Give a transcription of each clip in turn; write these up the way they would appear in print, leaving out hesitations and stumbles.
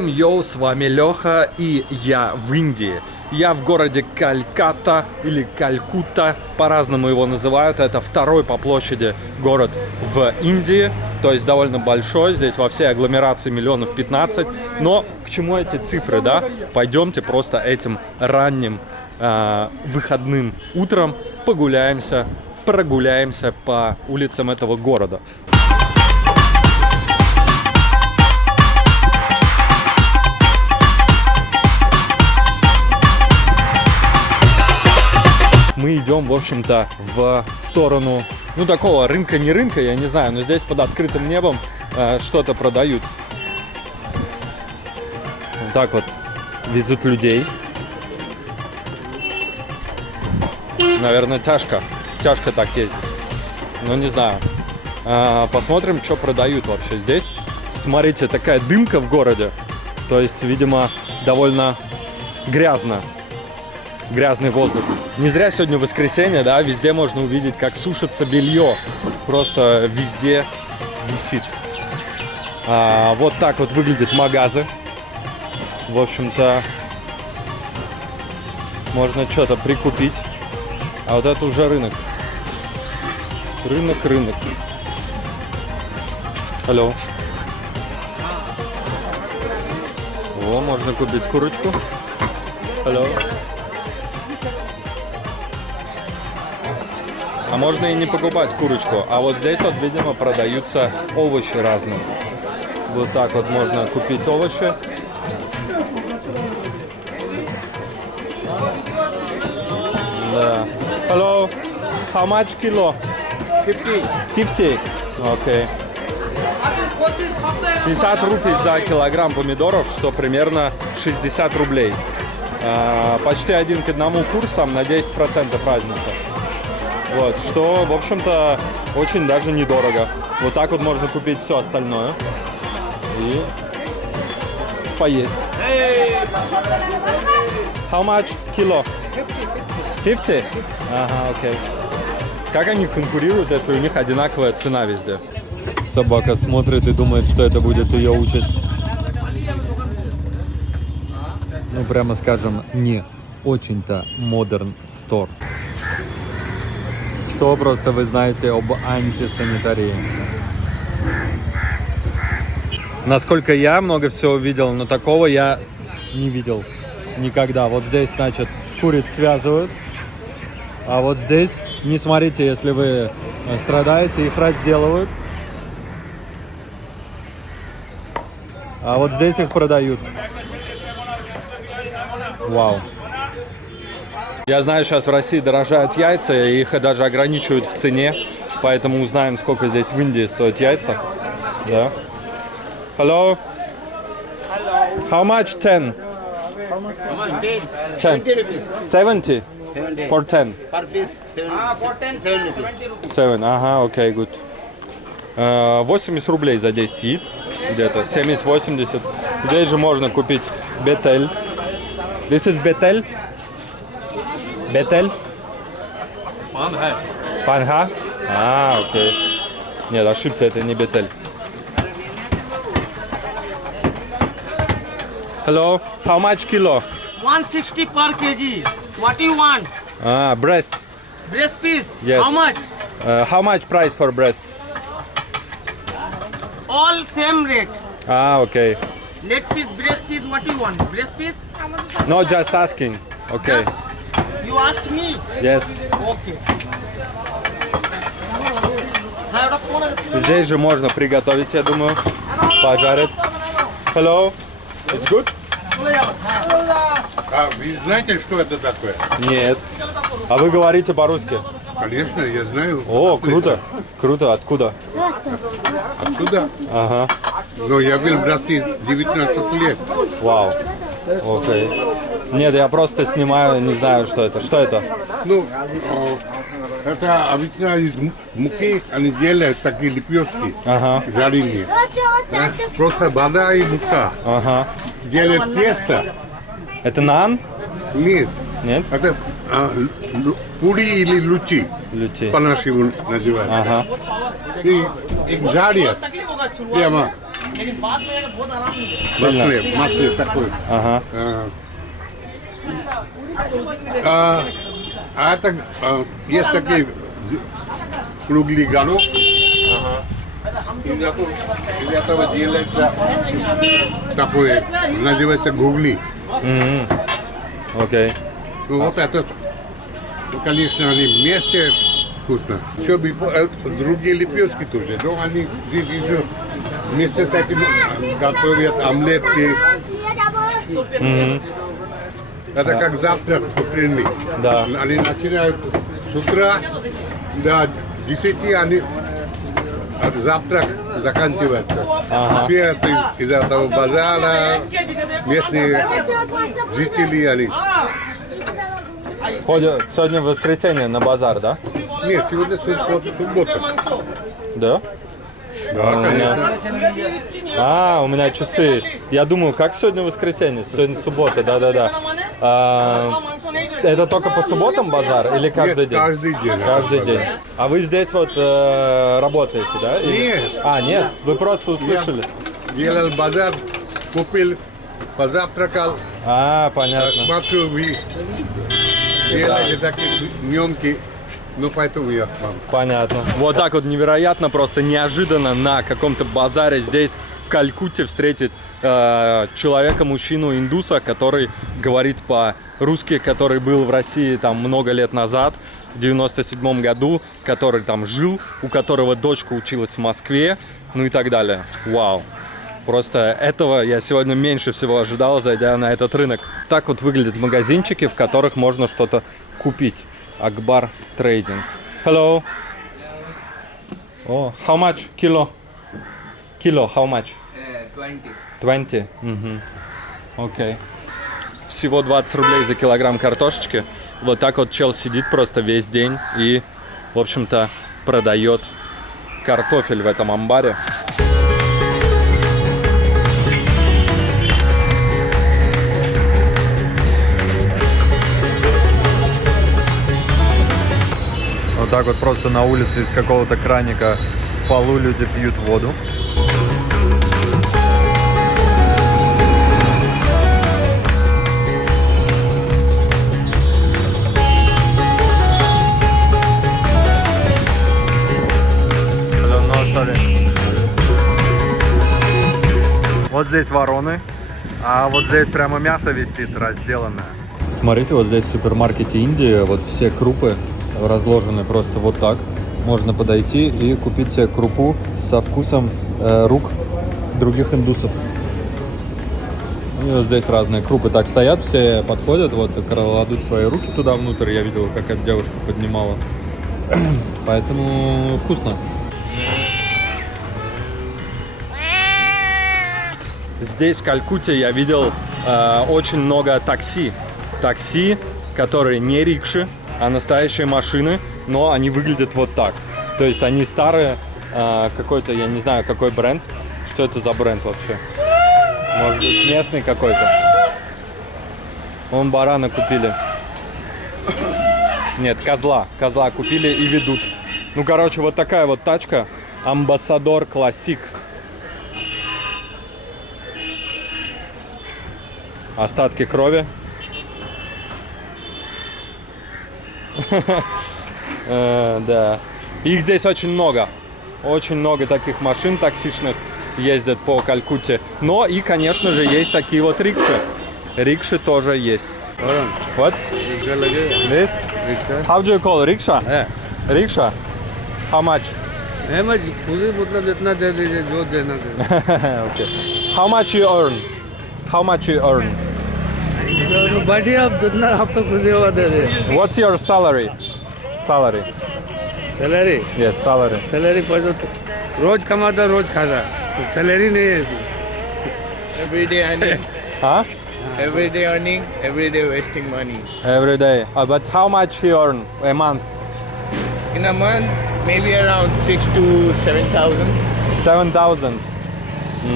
Всем йоу, с вами Леха, и я в Индии. Я в городе Калькатта или Калькутта, по-разному его называют. Это второй по площади город в Индии, то есть довольно большой. Здесь во всей агломерации миллионов 15. Но к чему эти цифры, да? Пойдемте просто этим ранним выходным утром прогуляемся по улицам этого города. Мы идем, в общем-то, в сторону, такого рынка, не рынка, я не знаю, но здесь под открытым небом что-то продают. Вот так вот везут людей. Наверное, тяжко так ездить. Ну, не знаю. Посмотрим, что продают вообще здесь. Смотрите, такая дымка в городе. То есть, видимо, довольно грязно. Грязный воздух. Не зря сегодня воскресенье, да, везде можно увидеть, как сушится белье. Просто везде висит. Вот так вот выглядят магазы. В общем-то, можно что-то прикупить. А вот это уже рынок. Рынок. Алло. О, можно купить курочку. Алло. А можно и не покупать курочку. А вот здесь вот, видимо, продаются овощи разные. Вот так вот можно купить овощи. Да. Hello. How much kilo? 50. 50? Окей. 50 рупий за килограмм помидоров, что примерно 60 рублей. Почти 1 к 1 курсом, на 10% разница. Вот, что, в общем-то, очень даже недорого. Вот так вот можно купить все остальное и поесть. How much kilo? 50? Ага, окей. Как они конкурируют, если у них одинаковая цена везде? Собака смотрит и думает, что это будет ее участь. Ну, прямо скажем, не очень-то modern store. Что просто вы знаете об антисанитарии? Насколько я много всего видел, но такого я не видел никогда. Вот здесь, значит, куриц связывают. А вот здесь, не смотрите, если вы страдаете, их разделывают. А вот здесь их продают. Вау. Я знаю, сейчас в России дорожают яйца, и их даже ограничивают в цене. Поэтому узнаем, сколько здесь в Индии стоят яйца. Да. Hello. How much 10? How much? 10. 10. 70 rupees. 70? 70. For 10? Per piece, 7 rupees. 7, ага, окей, good. 80 рублей за 10 яиц, где-то, 70-80. Здесь же можно купить бетель. This is бетель? Бетель? Панха. Панха? Окей. Нет, ошибся, это не бетель. Hello, how much kilo? 160 per kg. What do you want? Breast. Breast piece. Yes. How much? How much price for breast? All same rate. Okay. Leg piece, breast piece. What do you want? Breast piece? No, just asking. Okay. Yes. You asked me. Yes. Okay. Здесь же можно приготовить, я думаю. Пожарить. Hello. It's good? А вы знаете, что это такое? Нет. А вы говорите по-русски? Конечно, я знаю. О, круто. Круто. Откуда? Оттуда. Ага. Но я был в России 19 лет. Вау. Окей. Нет, я просто снимаю, не знаю, что это. Что это? Ну, это обычно из муки они делают такие лепешки. Ага. Жареные. Просто вода и мука. Ага. Делают тесто. Это нан? Нет. Нет? Это пури или лучи. Лючи. По-нашему называют. Ага. И их жарят прямо लेकिन बाद में अगर बहुत आराम मिले Масле такой. Ага. А это есть такие круглый горох. Из этого делается такое, называется гугли. Окей. Ну вот это, ну, конечно, они вместе вкусно. Еще бы другие лепешки тоже, но они здесь еще вместе с этим готовят омлетки. Это как завтрак утренний. Да. Они начинают с утра до 10 они завтрак заканчивается. Все это из этого базара, местные жители, они. Ходят сегодня воскресенье на базар, да? Нет, сегодня суббота. Да? Да, конечно. А, у меня часы. Я думаю, как сегодня воскресенье? Сегодня суббота, да-да-да. Это только по субботам базар или каждый Нет, день? каждый день. Каждый день. А вы здесь вот работаете, да? Нет. А, нет, вы просто услышали. Делал базар, купил, позавтракал. А, понятно. Смотрю, вы делаете такие съемки, ну поэтому я к вам. Понятно. Вот так вот невероятно, просто неожиданно на каком-то базаре здесь в Калькутте встретить человека, мужчину, индуса, который говорит по-русски, который был в России там много лет назад, в 97 году, который там жил, у которого дочка училась в Москве, ну и так далее. Вау. Просто этого я сегодня меньше всего ожидал, зайдя на этот рынок. Так вот выглядят магазинчики, в которых можно что-то купить. Акбар Трейдинг. Hello. Oh, how much kilo? Kilo, how much? 20. 20? Окей. Всего 20 рублей за килограмм картошечки. Вот так вот чел сидит просто весь день и, в общем-то, продает картофель в этом амбаре. Вот так вот просто на улице из какого-то краника в полу люди пьют воду. Вот здесь вороны, а вот здесь прямо мясо висит разделанное. Смотрите, вот здесь в супермаркете Индии вот все крупы разложены просто вот так. Можно подойти и купить себе крупу со вкусом рук других индусов. И вот здесь разные крупы так стоят, все подходят, вот кладут свои руки туда внутрь. Я видел, как эта девушка поднимала. Поэтому вкусно. Здесь, в Калькутте, я видел очень много такси. Такси, которые не рикши, а настоящие машины, но они выглядят вот так. То есть они старые, какой-то, я не знаю, какой бренд. Что это за бренд вообще? Может быть, местный какой-то. Вон барана купили. Нет, козла. Козла купили и ведут. Ну, короче, вот такая вот тачка. Амбассадор Классик. Остатки крови. Да. Их здесь очень много. Очень много таких машин таксичных ездят по Калькутте. Но и, конечно же, есть такие вот рикши. Рикши тоже есть. What? This? How do you call rickshaw? Rickshaw? How much? Okay. How much you earn? How much you earn? बढ़िया अब जितना आपको खुशी होगा दे दे What's your salary? Salary. Salary Yes, salary. Salary पैसा तो रोज कमाता रोज खाता तो सैलरी नहीं है इसमें Every day earning, Huh? every day earning, every day wasting money. Every day. But how much you earn a month? In a month, maybe around 6 to 7,000, 7,000.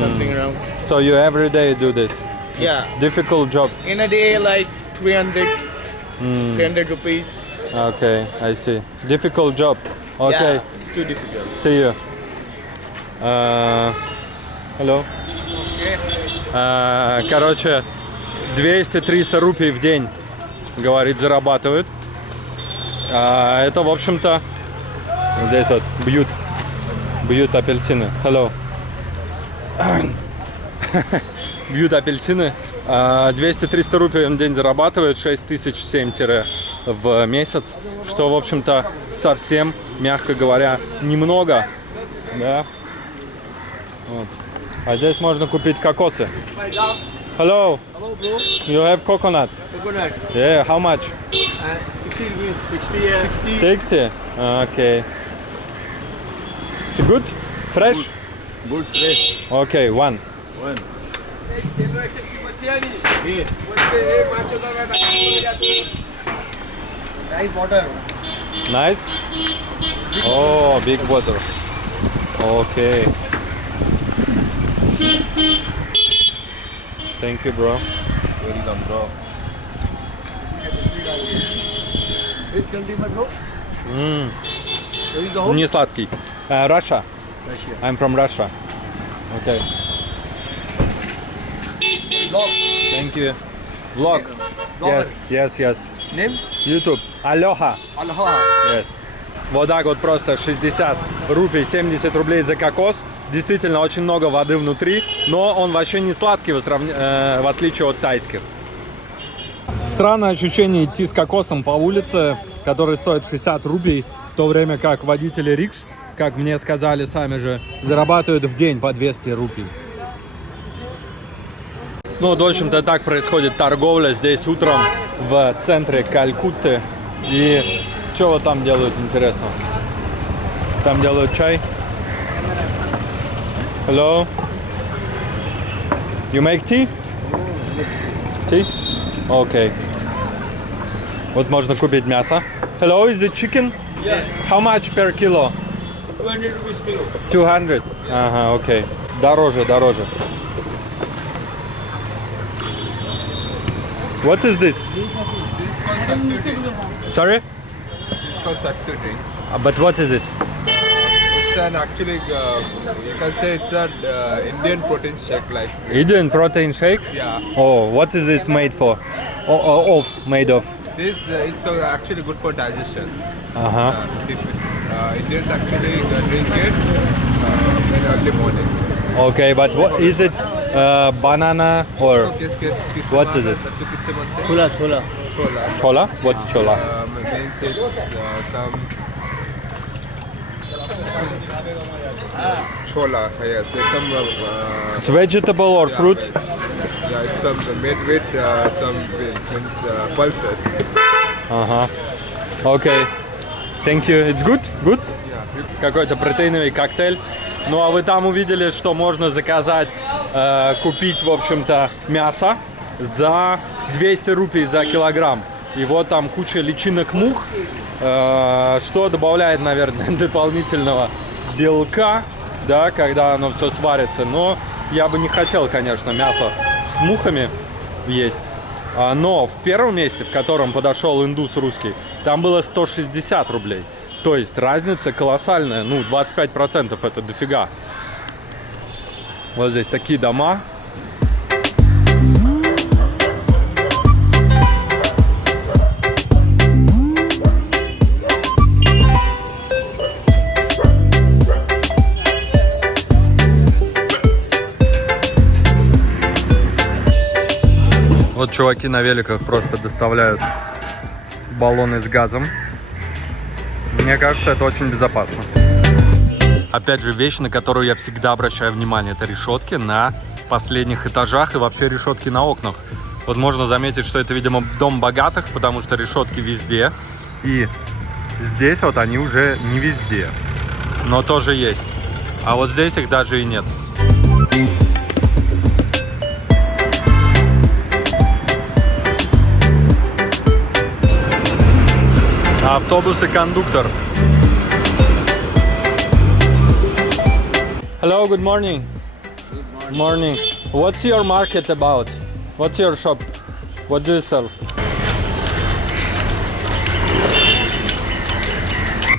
something around. So you every day do this? Yeah. Difficult job. In a day, like 300, 300 rupees. Okay, I see. Difficult job. Okay. Yeah, too difficult. See you. Hello. Короче, 200-300 рупий в день, говорит, зарабатывают. Это, в общем-то, здесь вот бьют апельсины. Hello. Бьют апельсины. 200-300 рупий в день зарабатывают, 6007 в месяц, что, в общем-то, совсем, мягко говоря, немного. Да. Вот. А здесь можно купить кокосы. Hello. Hello, bro. You have coconuts? Coconut. Yeah, how much? 60 rupees. 60. 60? Okay. It's good? Fresh? Good fresh. Okay, one. Nice water. Nice? Oh, big water. Okay. Thank you, bro. Welcome, bro. Which country, my bro? Mm. Where is the home? Не сладкий. Russia. Russia. I'm from Russia. Okay. Vlog. Thank you. Vlog. Vlogger. Yes. Name? YouTube. Алёха. Aloha. Yes. Вот так вот просто 60 рупий, 70 рублей за кокос. Действительно очень много воды внутри, но он вообще не сладкий в отличие от тайских. Странное ощущение идти с кокосом по улице, который стоит 60 рублей, в то время как водители рикш, как мне сказали сами же, зарабатывают в день по 200 рупий. Ну, в общем-то, так происходит торговля здесь утром в центре Калькутты. И что вот там делают, интересно? Там делают чай. Hello. You make tea? Tea? Okay. Вот можно купить мясо. Hello, is it chicken? Yes. How much per kilo? 200 rupees kilo. 200? Ага, окей. Дороже. What is this? This is called Sattu drink. Sorry? It's called Sattu drink. But what is it? It's an actually, you can say it's an Indian protein shake like. Indian protein shake? Yeah. Oh, what is this made for? Made of? This it's actually good for digestion. Uh-huh. Indians actually drink it in early morning. Okay, but what is it? Banana or what is it? Chola, chola. Chola. Chola? What's chola? Means it's some chola. Yes, it's some. It's vegetable or fruit? Yeah, it's some made with some beans, means pulses. Ага. Окей. Thank you. It's good? Good? Yeah. Какой-то протеиновый коктейль. Ну а вы там увидели, что можно заказать, купить, в общем-то, мясо за 200 рупий за килограмм. И вот там куча личинок мух, что добавляет, наверное, дополнительного белка, да, когда оно все сварится. Но я бы не хотел, конечно, мясо с мухами есть. Но в первом месте, в котором подошел индус русский, там было 160 рублей. То есть разница колоссальная, ну 25% это дофига. Вот здесь такие дома. Вот чуваки на великах просто доставляют баллоны с газом. Мне кажется, это очень безопасно. Опять же, вещь, на которую я всегда обращаю внимание, это решетки на последних этажах и вообще решетки на окнах. Вот можно заметить, что это, видимо, дом богатых, потому что решетки везде. И здесь вот они уже не везде, но тоже есть. А вот здесь их даже и нет. Автобус и кондуктор. Hello, good morning. Good morning. What's your market about? What's your shop? What do you sell?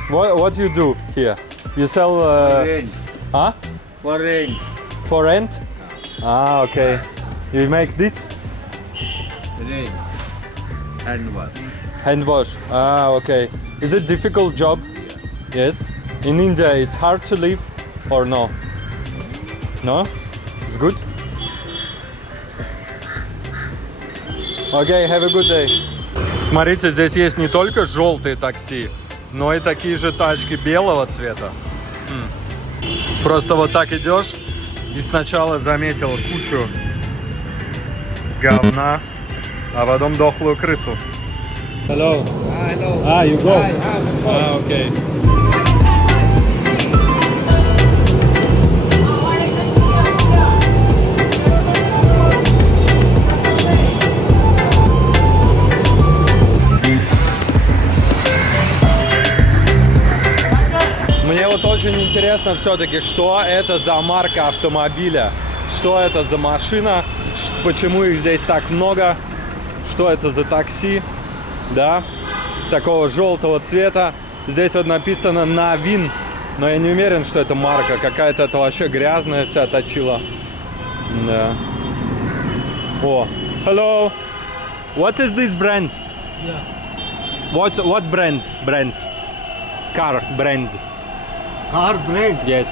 What you do here? You sell... Foreign. Huh? Foreign. For rent? Ah, okay. You make this? Rain. And what? Hand wash. Ah, okay. Is it difficult job? Yes. In India, it's hard to live or no? No? It's good? Okay, have a good day. Смотрите, здесь есть не только желтые такси, но и такие же тачки белого цвета. Просто вот так идешь и сначала заметил кучу говна, а потом дохлую крысу. Hello. Hello. Ah, you go. Hi, Ah, okay. Мне вот очень интересно все-таки, что это за марка автомобиля, что это за машина, почему их здесь так много, что это за такси, да, такого желтого цвета. Здесь вот написано Navin, но я не уверен, что это марка, какая-то это вообще грязная вся точила. Да. О, hello, what is this brand? Yeah. What brand? Car brand. Car brand. Yes.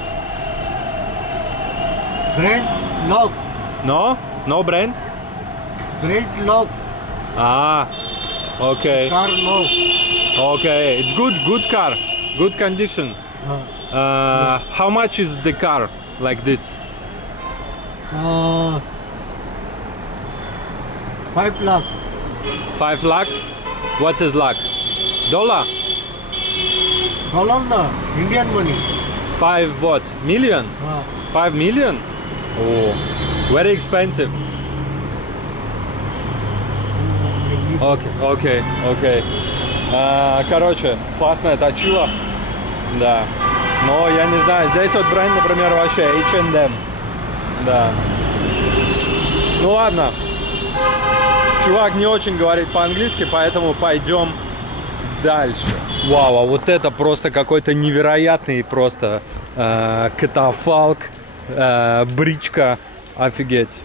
Brand lock. No? No brand? Brand lock. Ah, okay. Car lock. Okay, it's good car, good condition. How much is the car like this? 5 lakh. 5 lakh? What is lakh? Dollar? Dollar na. Indian money. 5 what? Million? 5 million? Oh, very expensive. Okay. Короче, классная точила. Да. Но я не знаю, здесь вот бренд, например, вообще H&M. Да. Ну ладно. Чувак не очень говорит по-английски, поэтому пойдем дальше. Вау, а вот это просто какой-то невероятный просто катафалк, бричка. Офигеть.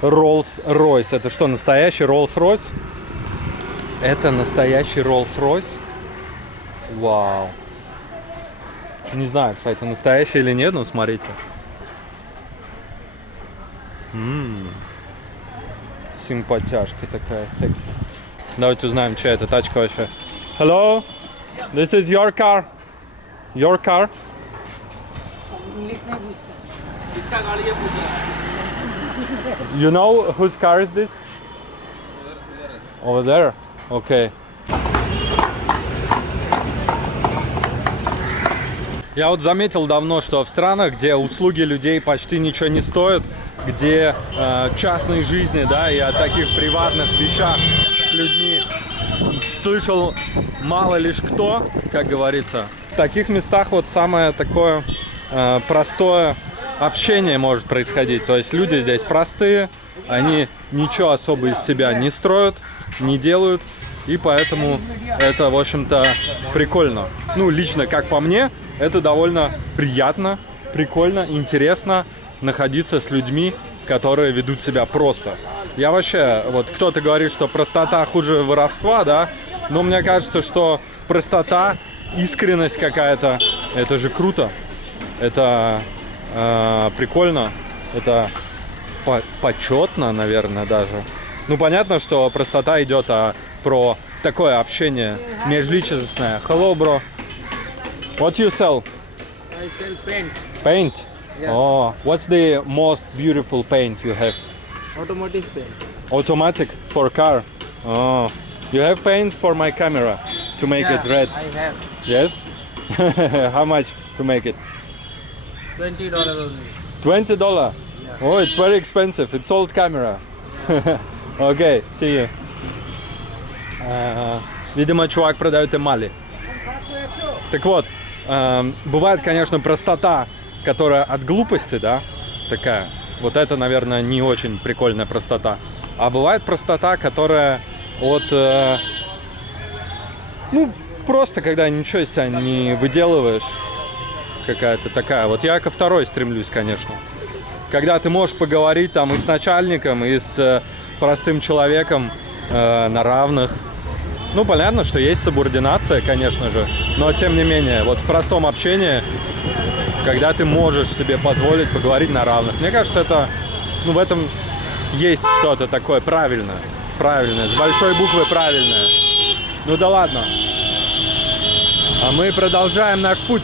Rolls-Royce. Это что, настоящий Rolls-Royce? Это настоящий Rolls-Royce? Вау. Не знаю, кстати, настоящий или нет, но смотрите. Симпатяшка такая, секси. Давайте узнаем, чья это тачка вообще. Hello? This is your car? Your car? You know whose car is this? Over there? Okay. Я вот заметил давно, что в странах, где услуги людей почти ничего не стоят, где частной жизни, да, и о таких приватных вещах с людьми слышал мало лишь кто, как говорится. В таких местах вот самое такое простое общение может происходить. То есть люди здесь простые, они ничего особо из себя не строят, не делают, и поэтому это, в общем-то, прикольно. Ну, лично, как по мне, это довольно приятно, прикольно, интересно находиться с людьми, которые ведут себя просто. Я вообще, вот кто-то говорит, что простота хуже воровства, да, но мне кажется, что простота, искренность какая-то, это же круто, это прикольно, это почетно, наверное, даже. Ну, понятно, что простота идет про такое общение межличностное. Hello, bro. What you sell? I sell paint. Paint? Yes. Oh, what's the most beautiful paint you have? Automotive paint. Automatic for car. Oh, you have paint for my camera to make it red. I have Yes? How much to make it? $20 only. $20? Oh, it's very expensive. It's old camera. Okay, see you. Видимо, чувак продает эмали. Так вот, бывает, конечно, простота, которая от глупости, да, такая. Вот это, наверное, не очень прикольная простота. А бывает простота, которая от, ну, просто когда ничего из себя не выделываешь, какая-то такая. Вот я ко второй стремлюсь, конечно. Когда ты можешь поговорить там и с начальником, и с простым человеком на равных. Ну, понятно, что есть субординация, конечно же, но тем не менее, вот в простом общении, когда ты можешь себе позволить поговорить на равных. Мне кажется, это, ну, в этом есть что-то такое правильное, с большой буквы правильное. Ну да ладно. А мы продолжаем наш путь.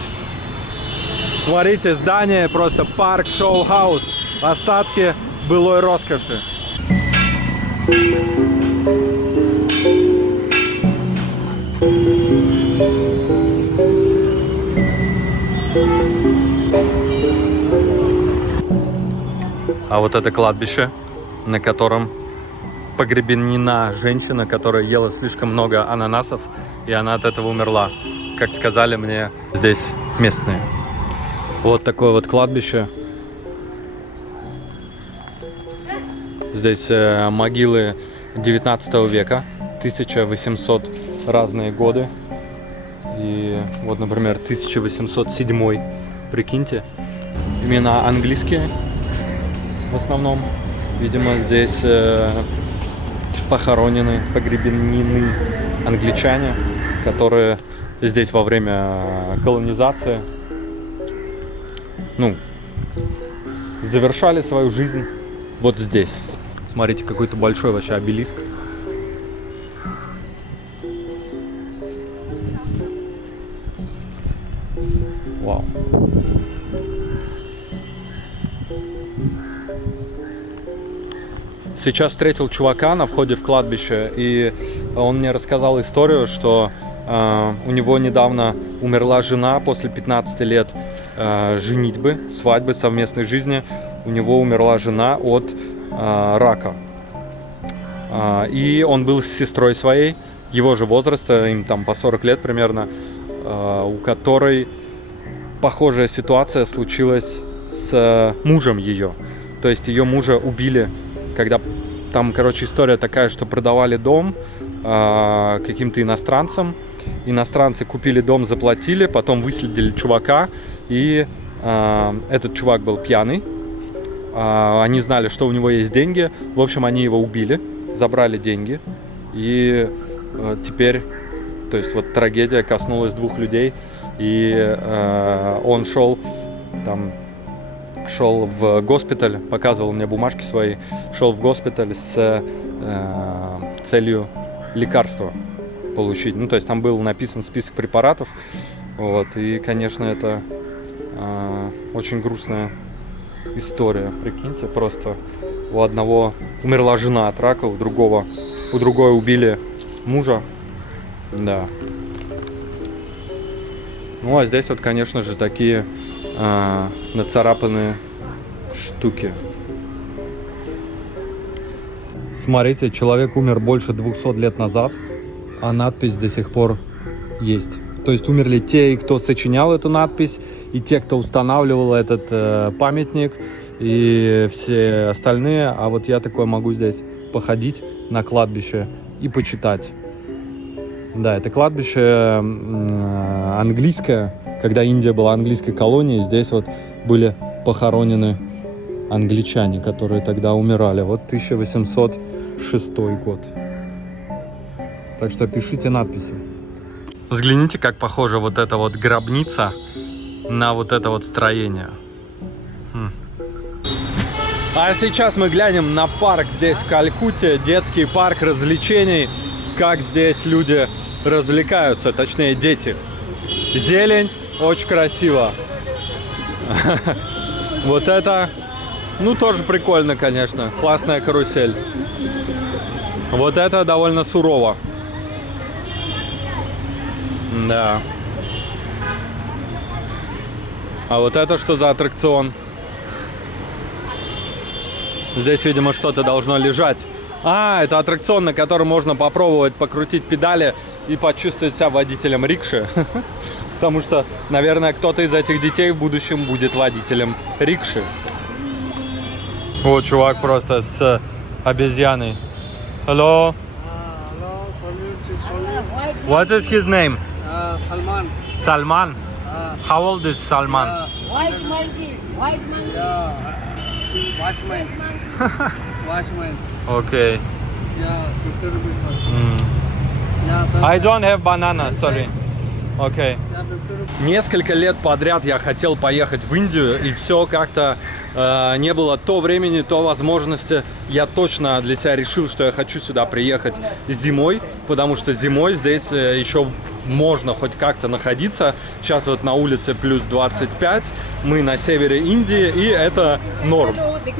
Смотрите, здание, просто парк, шоу-хаус, остатки былой роскоши. А вот это кладбище, на котором погребена женщина, которая ела слишком много ананасов, и она от этого умерла. Как сказали мне здесь местные. Вот такое вот кладбище. Здесь могилы 19 века, 1800 разные годы. И вот, например, 1807, прикиньте. Имена английские в основном. Видимо, здесь погребены англичане, которые здесь во время колонизации, ну, завершали свою жизнь вот здесь. Смотрите, какой-то большой вообще обелиск. Вау. Сейчас встретил чувака на входе в кладбище, и он мне рассказал историю, что у него недавно умерла жена после 15 лет женитьбы, свадьбы, совместной жизни. У него умерла жена от рака. И он был с сестрой своей, его же возраста, им там по 40 лет примерно, у которой похожая ситуация случилась с мужем ее. То есть ее мужа убили, когда там, короче, история такая, что продавали дом каким-то иностранцам. Иностранцы купили дом, заплатили, потом выследили чувака, и этот чувак был пьяный. Они знали, что у него есть деньги. В общем, они его убили, забрали деньги. И теперь, то есть вот трагедия коснулась двух людей. И он шел в госпиталь, показывал мне бумажки свои, шел в госпиталь с целью лекарства получить. Ну, то есть там был написан список препаратов. Вот. И, конечно, это очень грустная история. Прикиньте, просто у одного умерла жена от рака, у другой убили мужа. Да. Ну, а здесь вот, конечно же, такие нацарапанные штуки. Смотрите, человек умер больше 200 лет назад, а надпись до сих пор есть. То есть умерли те, кто сочинял эту надпись, и те, кто устанавливал этот памятник, и все остальные. А вот я такой могу здесь походить на кладбище и почитать. Да, это кладбище английское. Когда Индия была английской колонией, здесь вот были похоронены англичане, которые тогда умирали. Вот 1806 год. Так что пишите надписи. Взгляните, как похожа вот эта вот гробница на вот это вот строение. А сейчас мы глянем на парк здесь в Калькутте. Детский парк развлечений. Как здесь люди развлекаются, точнее дети. Зелень, очень красиво. Вот это, ну, тоже прикольно, конечно. Классная карусель. Вот это довольно сурово. Да. А вот это что за аттракцион? Здесь, видимо, что-то должно лежать. Это аттракцион, на котором можно попробовать покрутить педали и почувствовать себя водителем рикши. Потому что, наверное, кто-то из этих детей в будущем будет водителем рикши. Вот чувак просто с обезьяной. Hello. Hello, What is his name? Salman. Salman. How old is Salman? White monkey. White monkey. Yeah. Watchman. Watchman. Okay. Yeah, 50 rupees. Yeah, sir. I don't have banana, sorry. Okay. Yeah, 50 rupees. Несколько лет подряд я хотел поехать в Индию, и все как-то не было то времени, то возможности. Я точно для себя решил, что я хочу сюда приехать зимой, потому что зимой здесь еще можно хоть как-то находиться. Сейчас вот на улице плюс 25, мы на севере Индии, и это норм.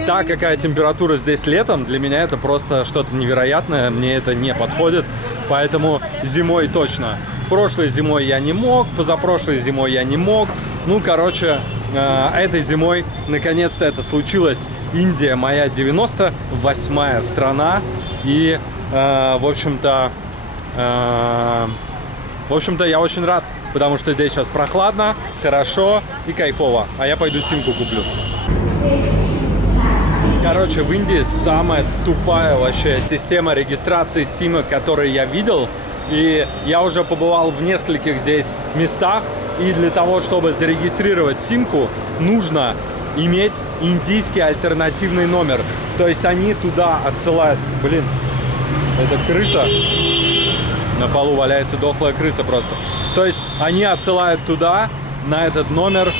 Та, какая температура здесь летом, для меня это просто что-то невероятное, мне это не подходит, поэтому зимой точно. Прошлой зимой я не мог, позапрошлой зимой я не мог. Ну, короче, этой зимой наконец-то это случилось. Индия моя 98-я страна. И, в общем-то, я очень рад, потому что здесь сейчас прохладно, хорошо и кайфово. А я пойду симку куплю. Короче, в Индии самая тупая вообще система регистрации симок, которую я видел. И я уже побывал в нескольких здесь местах. И для того, чтобы зарегистрировать симку, нужно иметь индийский альтернативный номер. То есть они туда отсылают... Блин, это крыса. На полу валяется дохлая крыса просто. То есть они отсылают туда, на этот номер,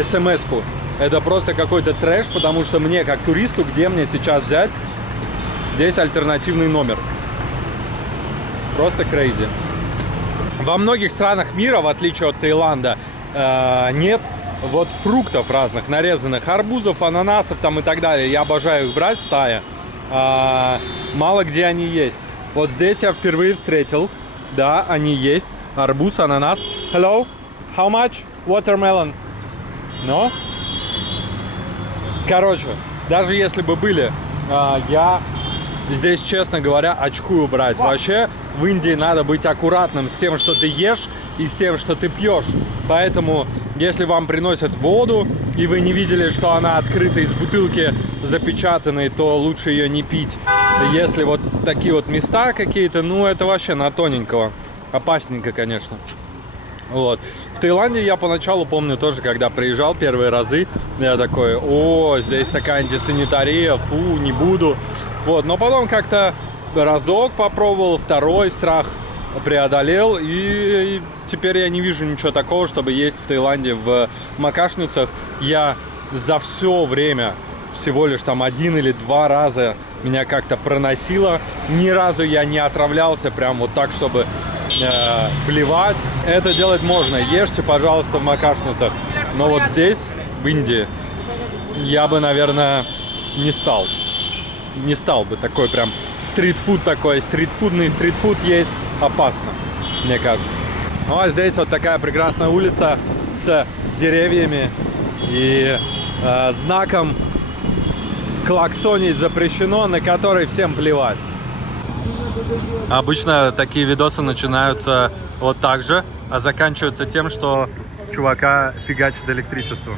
смс-ку. Это просто какой-то трэш, потому что мне, как туристу, где мне сейчас взять здесь альтернативный номер? Просто crazy. Во многих странах мира, в отличие от Таиланда, нет вот фруктов разных, нарезанных, арбузов, ананасов там и так далее. Я обожаю их брать в Тае. Мало где они есть. Вот здесь я впервые встретил. Да, они есть. Арбуз, ананас. Hello? How much? Watermelon? No? Короче, даже если бы были, я здесь, честно говоря, очкую брать. Вообще, в Индии надо быть аккуратным с тем, что ты ешь, и с тем, что ты пьешь. Поэтому, если вам приносят воду, и вы не видели, что она открыта из бутылки запечатанной, то лучше ее не пить. Если вот такие вот места какие-то, ну, это вообще на тоненького. Опасненько, конечно. Вот. В Таиланде я поначалу помню тоже, когда приезжал первые разы, я такой: о, здесь такая антисанитария, фу, не буду. Вот. Но потом как-то разок попробовал, второй страх преодолел, и теперь я не вижу ничего такого, чтобы есть в Таиланде в макашницах. Я за все время всего лишь там 1 или 2 раза меня как-то проносило. Ни разу я не отравлялся прям вот так, чтобы блевать. Это делать можно. Ешьте, пожалуйста, в макашницах. Но вот здесь, в Индии, я бы, наверное, не стал. Не стал бы такой прям стритфуд такой. Стритфудный стритфуд есть опасно, мне кажется. Ну а здесь вот такая прекрасная улица с деревьями и знаком «Клаксонить запрещено», на который всем плевать. Обычно такие видосы начинаются вот так же, а заканчиваются тем, что чувака фигачит электричеством.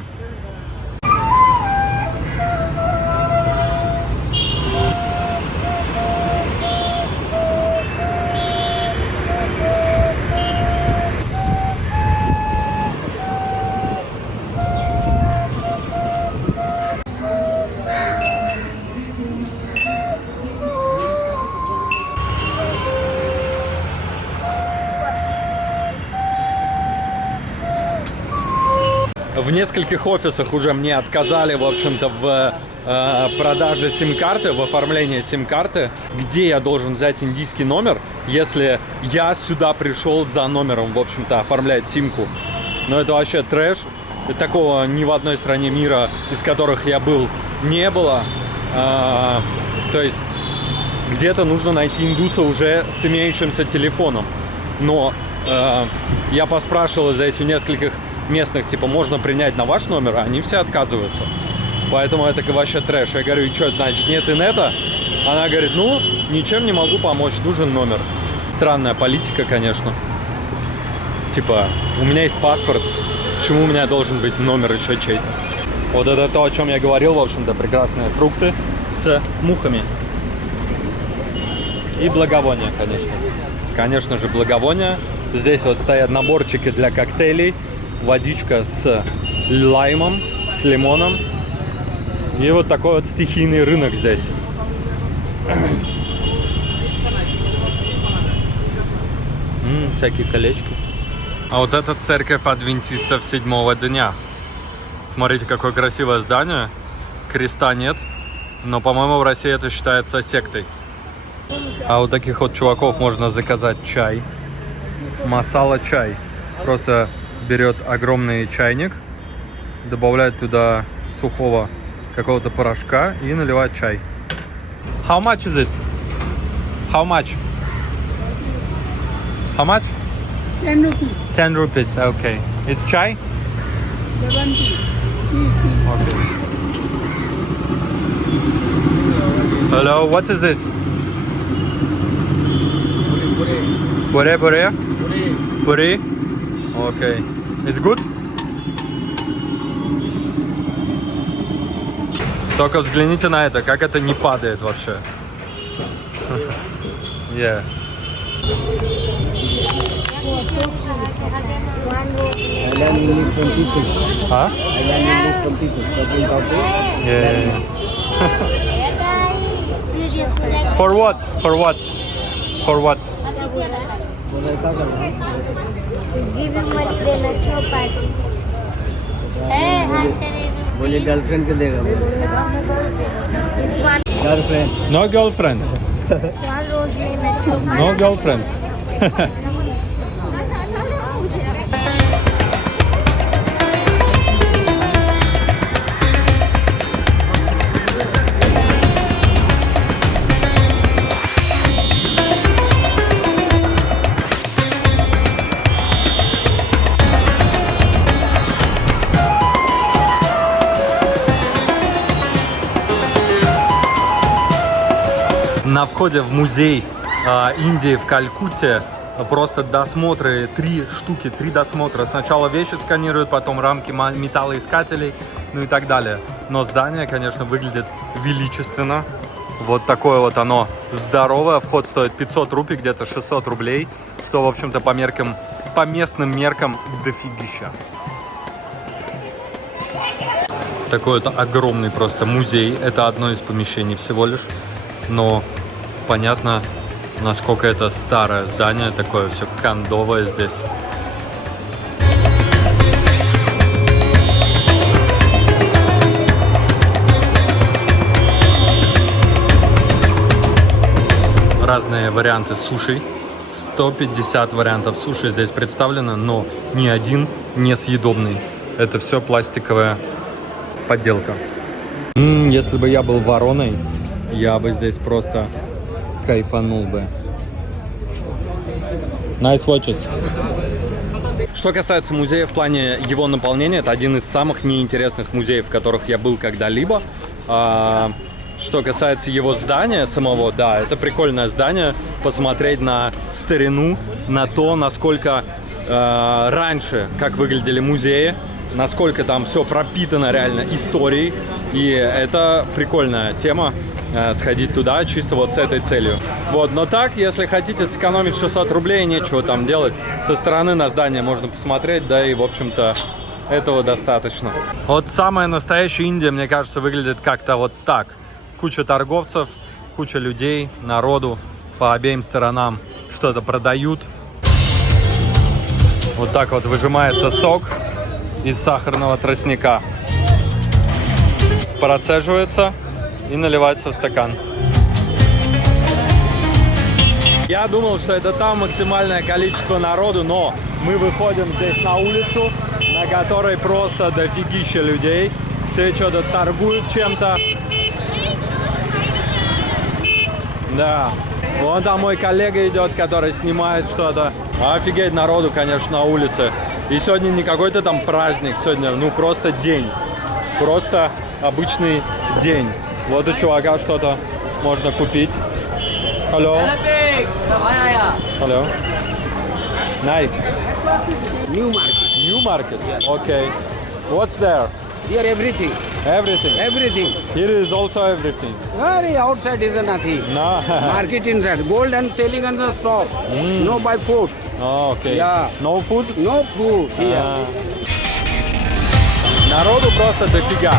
В нескольких офисах уже мне отказали, в общем-то, в продаже сим-карты, в оформлении сим-карты. Где я должен взять индийский номер, если я сюда пришел за номером, в общем-то, оформлять симку? Но это вообще трэш. И такого ни в одной стране мира, из которых я был, не было. То есть где-то нужно найти индуса уже с имеющимся телефоном. Но я поспрашивал здесь у нескольких местных, типа, можно принять на ваш номер, а они все отказываются. Поэтому это вообще трэш. Я говорю: и что, значит, нет инета? Она говорит: ну, ничем не могу помочь, нужен номер. Странная политика, конечно. Типа, у меня есть паспорт, почему у меня должен быть номер еще чей-то? Вот это то, о чем я говорил, в общем-то, прекрасные фрукты с мухами. И благовония, конечно. Конечно же, благовония. Здесь вот стоят наборчики для коктейлей. водичка с лаймом, с лимоном. И вот такой вот стихийный рынок здесь. Всякие колечки. А вот это церковь адвентистов седьмого дня. Смотрите, какое красивое здание. Креста нет, но, по-моему, в России это считается сектой. А у таких вот чуваков можно заказать чай. Масала чай. Просто берет огромный чайник, добавляет туда сухого какого-то порошка и наливает чай. How much is it? How much? How much? 10 rupees. 10 rupees, okay. It's chai? Okay. Hello, what is this? Pure, pure? Pure? Okay. It's good? Только взгляните на это, как это не падает вообще. Yeah. Huh? Yeah. For what? For what? For what? Give him money, then a show party. Hey, बोले गर्लफ्रेंड के देगा this one, girlfriend No girlfriend. one rose in a show party. No girlfriend. На входе в музей Индии в Калькутте просто досмотры, 3 штуки, 3 досмотра. Сначала вещи сканируют, потом рамки металлоискателей, ну и так далее. Но здание, конечно, выглядит величественно. Вот такое вот оно здоровое. Вход стоит 500 рупий, где-то 600 рублей, что, в общем-то, по местным меркам дофигища. Такой вот огромный просто музей. Это одно из помещений всего лишь. Но понятно, насколько это старое здание, такое все кондовое здесь. Разные варианты суши. 150 вариантов суши здесь представлено, но ни один не съедобный. Это все пластиковая подделка. Если бы я был вороной, я бы здесь просто кайфанул бы. Nice watches. Что касается музея в плане его наполнения, это один из самых неинтересных музеев, в которых я был когда-либо. Что касается его здания самого, да, это прикольное здание. Посмотреть на старину, на то, насколько раньше, как выглядели музеи, насколько там все пропитано реально историей. И это прикольная тема. Сходить туда чисто вот с этой целью. Вот, но так, если хотите сэкономить 600 рублей, нечего там делать. Со стороны на здание можно посмотреть, да и, в общем-то, этого достаточно. Вот самая настоящая Индия, мне кажется, выглядит как-то вот так. Куча торговцев, куча людей, народу по обеим сторонам что-то продают. Вот так вот выжимается сок из сахарного тростника. Процеживается и наливается в стакан. Я думал, что это там максимальное количество народу, но мы выходим здесь на улицу, на которой просто дофигища людей. Все что-то торгуют чем-то. Да. Вон там мой коллега идет, который снимает что-то. Офигеть народу, конечно, на улице. И сегодня не какой-то там праздник, сегодня, ну, просто день. Просто обычный день. Вот у чувака что-то можно купить. Hello. Hello. Nice. New market. New market? Okay. What's there? Here everything. Everything. Everything. Here is also everything. Very outside is nothing. No. Market inside. Gold and selling on the shop. No buy food. Oh, okay. Yeah. No food? No food here. Народу просто дофига.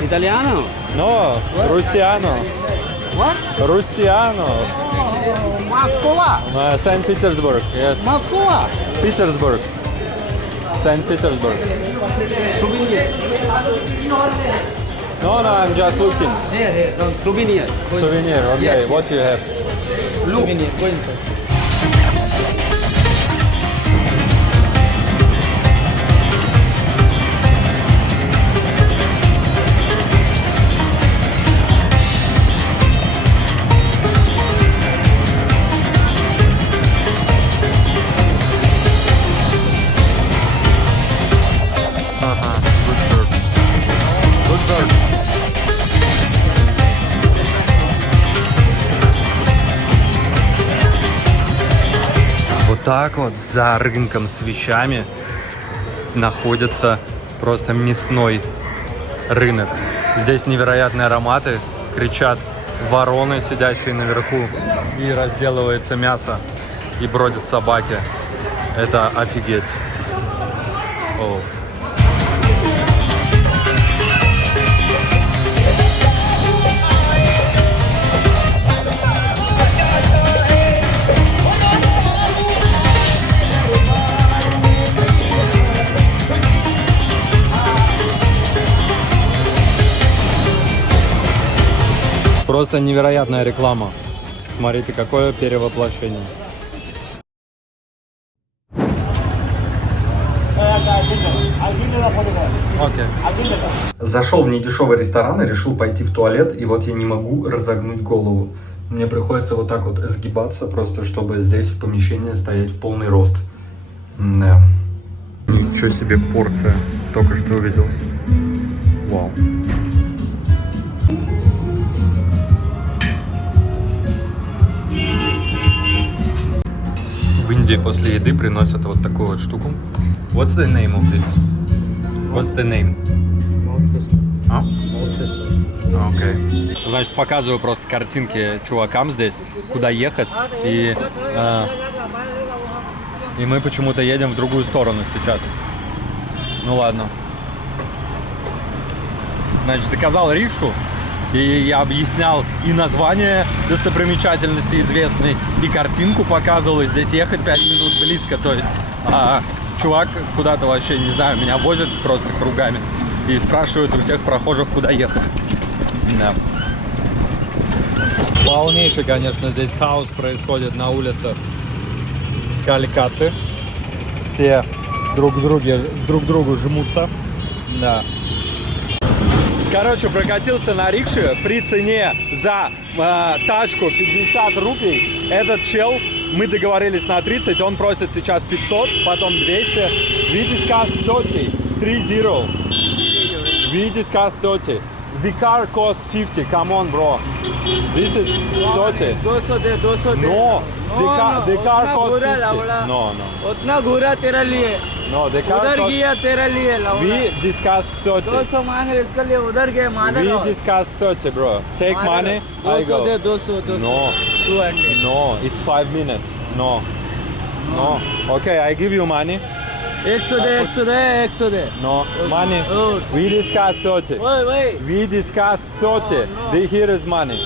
Italiano? No, Russiano. What? Russiano. Moscow. Saint Petersburg, yes. Moscow. Petersburg. Saint Petersburg. Souvenir. No, I'm just looking. There, souvenir. Souvenir, okay. Yes. What you have? Look. Souvenir. Go inside. Good bird. Вот так вот за рынком с вещами находится просто мясной рынок. Здесь невероятные ароматы, кричат вороны, сидящие наверху, и разделывается мясо, и бродят собаки. Это офигеть. О. Просто невероятная реклама. Смотрите, какое перевоплощение. Окей. Зашел в недешевый ресторан и решил пойти в туалет, и вот я не могу разогнуть голову. Мне приходится вот так вот сгибаться, просто чтобы здесь в помещении стоять в полный рост. Да. Ничего себе порция. Только что увидел. Вау. В Индии после еды приносят вот такую вот штуку. What's the name of this? What's the name? А? Окей. Значит, показываю просто картинки чувакам здесь, куда ехать. И мы почему-то едем в другую сторону сейчас. Ну ладно. Значит, заказал рикшу. И я объяснял и название достопримечательности известной, и картинку показывал, и здесь ехать 5 минут близко, то есть чувак куда-то вообще, не знаю, меня возят просто кругами и спрашивают у всех прохожих, куда ехать. Да. Полнейший, конечно, здесь хаос происходит на улице Калькатты. Все друг к другу жмутся. Да. Короче, прокатился на рикше при цене за тачку 50 рупий. Этот чел, мы договорились на 30, он просит сейчас 500, потом 200. We discussed 30, 30. We discussed 30. The car costs 50, come on bro. This is 30. 200 they. No, the car costs 50. No. उतना घूरा तेरे लिए No, the car उधर costs... गया तेरे लिए We discussed 30. 200 मांग रहे इसके लिए उधर गए मादर We discussed 30, bro. Take money, I 200 go. दे 200 No. 200 No, it's 5 minutes. No. Okay, I give you money. 100 they No, money. Oh. We discussed 30. वही We discussed 30. no. Here is money.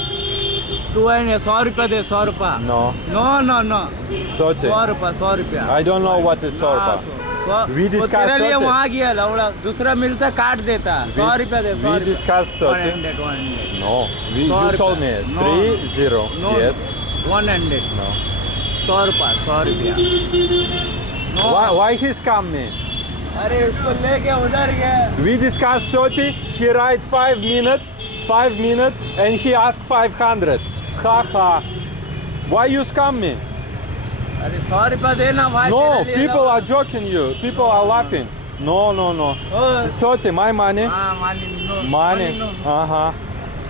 100 रुपया दे 100 रुपया No, नो 30. 100 रुपया I don't know what is 100. We वो discussed तेरे लिए 30. वहाँ गया लौड़ा दूसरा मिलता काट देता 100 रुपया दे 100 We discussed 30. 100 No, you 100 told me No. 30. No. Yes. 100 No. 100 रुपया No. Why he scam me? अरे इसको लेके उधर गया We discussed 30. He write 5 minutes, and he asked 500. Ha. Why you scam me? अरे 100 रुपया देना भाई No, तेरे लिए people ना। are joking you. People are laughing. No. O 30, my money. हाँ money Money. no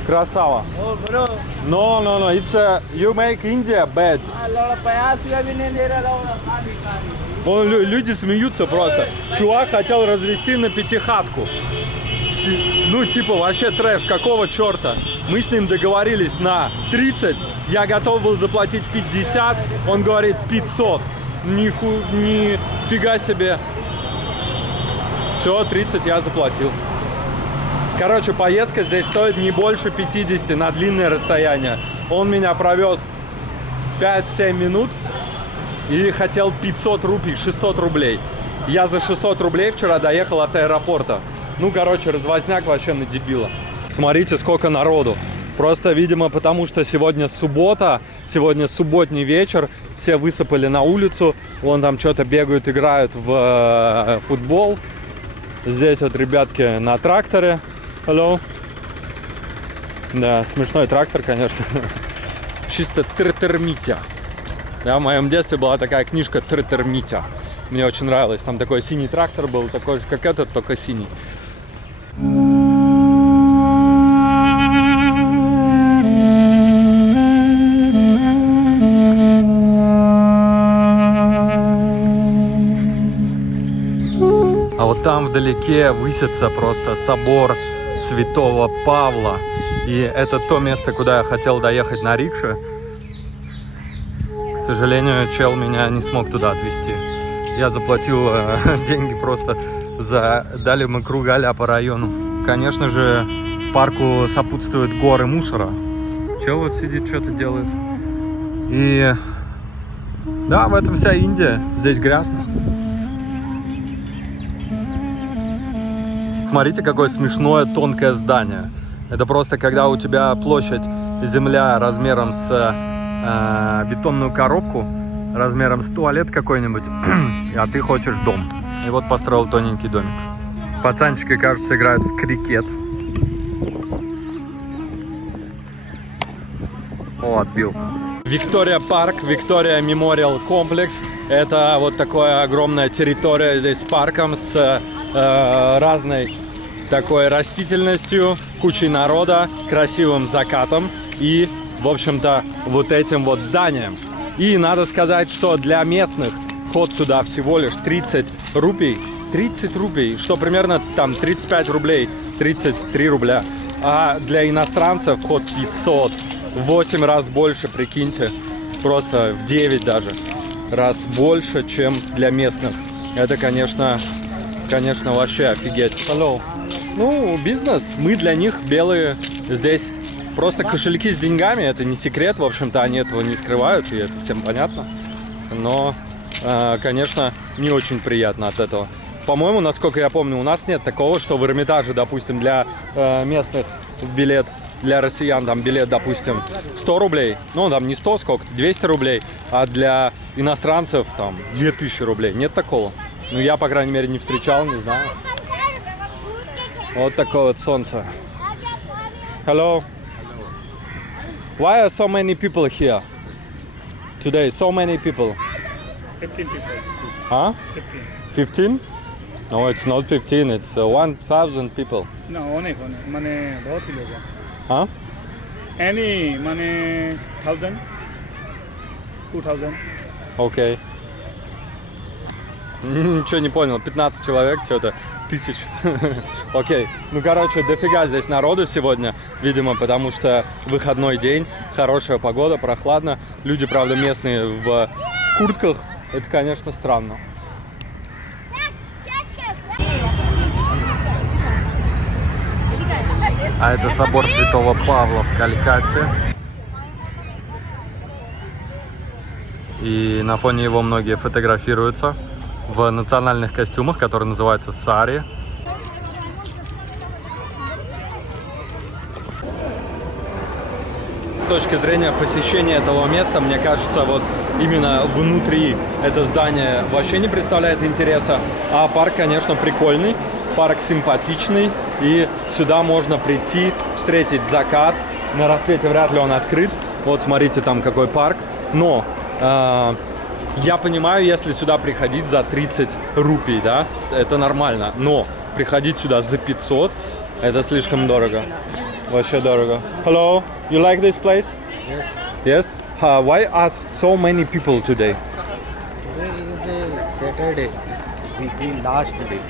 Красава. O bro No. It's you make India bad. लौड़ा 50 भी नहीं दे रहा लौड़ा खाली Люди смеются просто. Чувак хотел развести на пятихатку. Ну, типа, вообще трэш, какого черта? Мы с ним договорились на 30, я готов был заплатить 50, он говорит 500. Нифига себе. Все, 30 я заплатил. Короче, поездка здесь стоит не больше 50 на длинное расстояние. Он меня провез 5-7 минут и хотел 500 рупий, 600 рублей. Я за 600 рублей вчера доехал от аэропорта. Ну, короче, развозняк вообще на дебила. Смотрите, сколько народу. Просто, видимо, потому что сегодня суббота, сегодня субботний вечер, все высыпали на улицу, вон там что-то бегают, играют в футбол. Здесь вот ребятки на тракторе. Hello. Да, смешной трактор, конечно. Чисто Трактор-Митя. Да, в моем детстве была такая книжка Трактор-Митя. Мне очень нравилось. Там такой синий трактор был, такой же, как этот, только синий. А вот там вдалеке высится просто собор Святого Павла. И это то место, куда я хотел доехать на рикше. К сожалению, чел меня не смог туда отвезти. Я заплатил деньги просто за... Далее мы круга а по району. Конечно же, парку сопутствуют горы мусора. Чел вот сидит, что-то делает. И... Да, в этом вся Индия. Здесь грязно. Смотрите, какое смешное тонкое здание. Это просто когда у тебя площадь земля размером с бетонную коробку, размером с туалет какой-нибудь, а ты хочешь дом. И вот построил тоненький домик. Пацанчики, кажется, играют в крикет. О, отбил. Виктория Парк, Виктория Мемориал Комплекс. Это вот такая огромная территория здесь с парком, с разной такой растительностью, кучей народа, красивым закатом и, в общем-то, вот этим вот зданием. И надо сказать, что для местных вход сюда всего лишь 30 рупий. 30 рупий, что примерно там 35 рублей, 33 рубля. А для иностранцев вход 500. В 8 раз больше, прикиньте. Просто в 9 даже раз больше, чем для местных. Это, конечно, вообще офигеть. Hello. Ну, бизнес, мы для них белые здесь. Просто кошельки с деньгами, это не секрет, в общем-то, они этого не скрывают, и это всем понятно. Но, конечно, не очень приятно от этого. По-моему, насколько я помню, у нас нет такого, что в Эрмитаже, допустим, для местных билет, для россиян там билет, допустим, 100 рублей. Ну, там не 100, сколько-то, 200 рублей, а для иностранцев там 2000 рублей. Нет такого. Ну, я, по крайней мере, не встречал, не знаю. Вот такое вот солнце. Hello. Why are so many people here today? So many people. 15 people. Huh? 15? No, it's not 15. It's 1,000 people. No, only माने बहुत ही लोग हैं. Huh? Any माने 1,000, 2,000. Okay. Ничего не понял. 15 человек, что-то тысяч. Окей. Ну, короче, дофига здесь народу сегодня, видимо, потому что выходной день, хорошая погода, прохладно. Люди, правда, местные в куртках. Это, конечно, странно. А это собор Святого Павла в Калькатте. И на фоне его многие фотографируются в национальных костюмах, которые называются сари. С точки зрения посещения этого места, мне кажется, вот именно внутри это здание вообще не представляет интереса. А парк, конечно, прикольный, парк симпатичный, и сюда можно прийти, встретить закат. На рассвете вряд ли он открыт. Вот смотрите, там какой парк. Но я понимаю, если сюда приходить за 30 рупий, да, это нормально. Но приходить сюда за 500, это слишком дорого. Вообще дорого. Hello, you like this place? Yes. Yes? Why are so many people today? Today is a Saturday. It's weekly last day.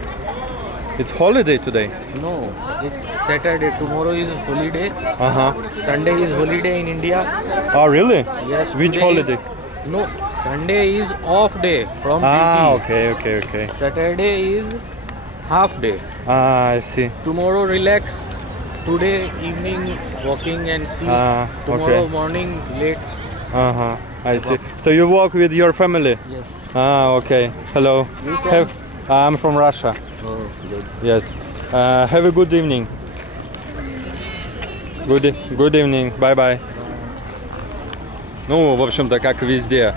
It's holiday today. No, it's Saturday. Tomorrow is holiday. Uh-huh. Sunday is holiday in India. Oh, really? Yes. Which today is- holiday? No, Sunday is off day from Ah, duty. okay. Saturday is half day. Ah, I see. Tomorrow relax. Today evening walking and sleep. Ah, Tomorrow okay. morning late. Uh-huh. I see. So you walk with your family? Yes. Ah, okay. Hello. You from? I'm from Russia. Oh, good. Yes. Have a good evening. Good evening. Bye-bye. Ну, в общем-то, как и везде,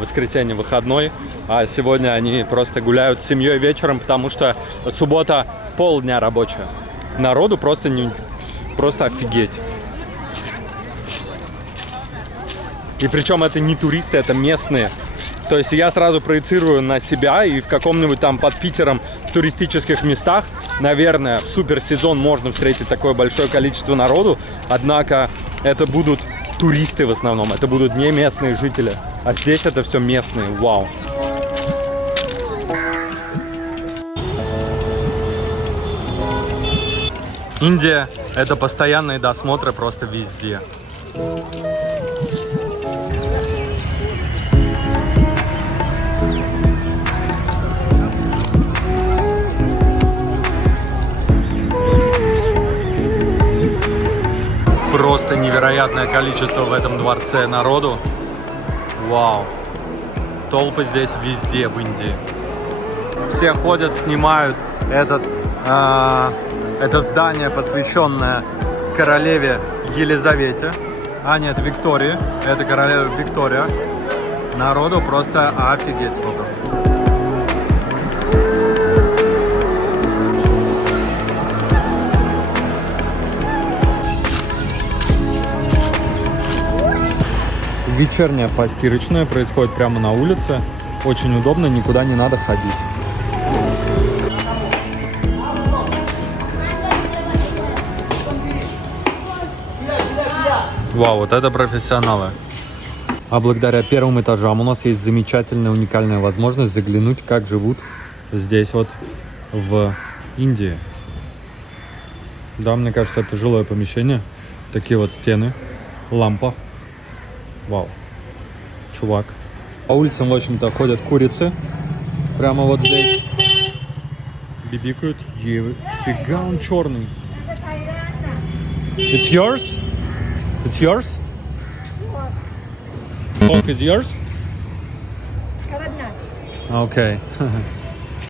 воскресенье выходной, а сегодня они просто гуляют с семьей вечером, потому что суббота полдня рабочая. Народу просто офигеть. И причем это не туристы, это местные. То есть я сразу проецирую на себя, и в каком-нибудь там под Питером туристических местах, наверное, в суперсезон можно встретить такое большое количество народу, однако это будут туристы в основном, это будут не местные жители, а здесь это все местные, вау. Индия — это постоянные досмотры просто везде. Просто невероятное количество в этом дворце народу. Вау. Толпы здесь везде в Индии. Все ходят, снимают это здание, посвященное королеве Елизавете. А нет, Виктории. Это королева Виктория. Народу просто офигеть сколько. Вечерняя постирочная происходит прямо на улице. Очень удобно, никуда не надо ходить. Вау, вот это профессионалы. А благодаря первым этажам у нас есть замечательная, уникальная возможность заглянуть, как живут здесь вот в Индии. Да, мне кажется, это жилое помещение. Такие вот стены, лампа. Вау, чувак. По улицам, в общем-то, ходят курицы. Прямо вот здесь. Бибикают. Фига он черный. It's yours? It's yours? Pork is yours? Okay.